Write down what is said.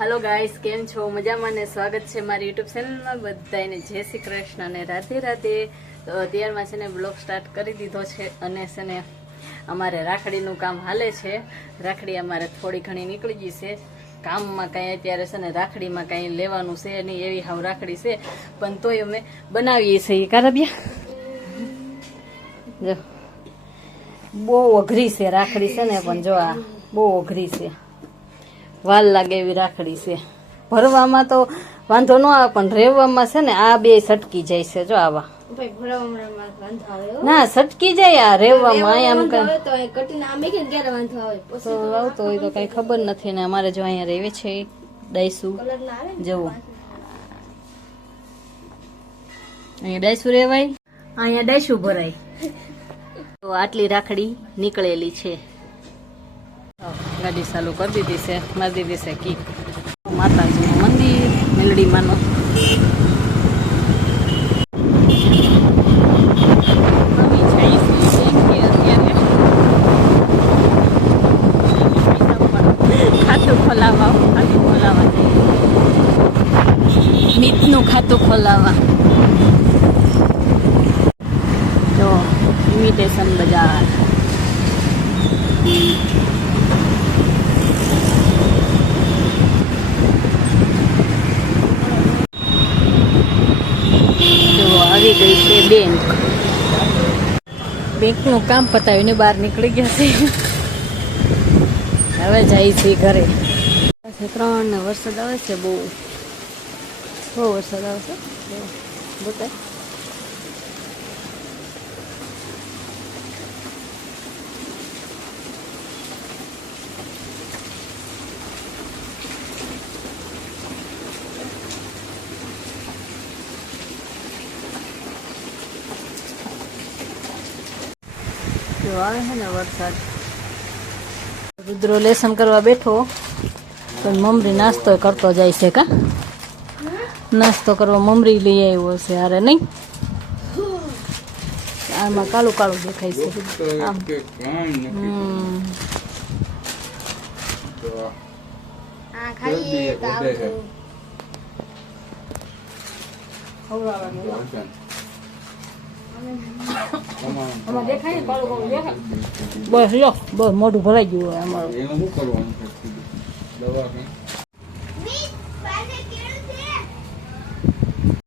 Hello guys, केम छो मजामां ने स्वागत है मारी यूट्यूब चैनल में। बधाने जय श्री कृष्ण ने राधे राधे। तो अत्यारमां छे ने ब्लॉग स्टार्ट करी दीधो छे अने छे ने अमारे राखड़ीनुं काम हाले छे। राखड़ी अमारे थोड़ी घणी निकળી गई छे। काममां कांई अत्यारे छे ने राखड़ीमां कांई लेवानुं छे नहीं, एवी हाव राखड़ी छे पण तोय अमे बनावीए छीए। काराबिया जो बहु अघरी छे राखड़ी छे ने, पण जो आ बहु अघरी छे, वाल लागे एवी राखड़ी छे। भरवामां तो वांधो न आवे पण रेवामां छे ने आ बे सटकी जाय छे। जो आवा ना सटकी जाय आ रेवामां आम तो आवतो होय तो कई खबर नथी ने। अमारे जो अहींया रेवे छे डायसू जवो अहींया डायसू रेवाय, अहींया डायसू भराय। तो आटली राखड़ी निकळेली छे। गाड़ी चालू कर दीधी से, मार दीधी से की माताजी मंदिर मेलडी मानो। खातु खोलावा मीतनु खातु खोलावा। तो इमिटेशन बाजार આવી ગઈ છે બેંક। બેંકનું કામ પતાવીને બહાર નીકળી ગયા છે। હવે જાય છે ઘરે। 3 ને વરસાદ આવે છે, બહુ વરસાદ આવે છે। બતાય આવે છે ને વરસાદ। રુદ્રો લેસન કરવા બેઠો પણ મમરી નાસ્તો કરતો જાય છે। કા નાસ્તો કરવા મમરી લઈ આવ્યો છે હારે નહીં। આમાં કાળું કાળું દેખાય છે આમ। દેખાય કાળું કાળું દેખાય। બસ લો બસ મોઢું ભરાઈ ગયું અમારું।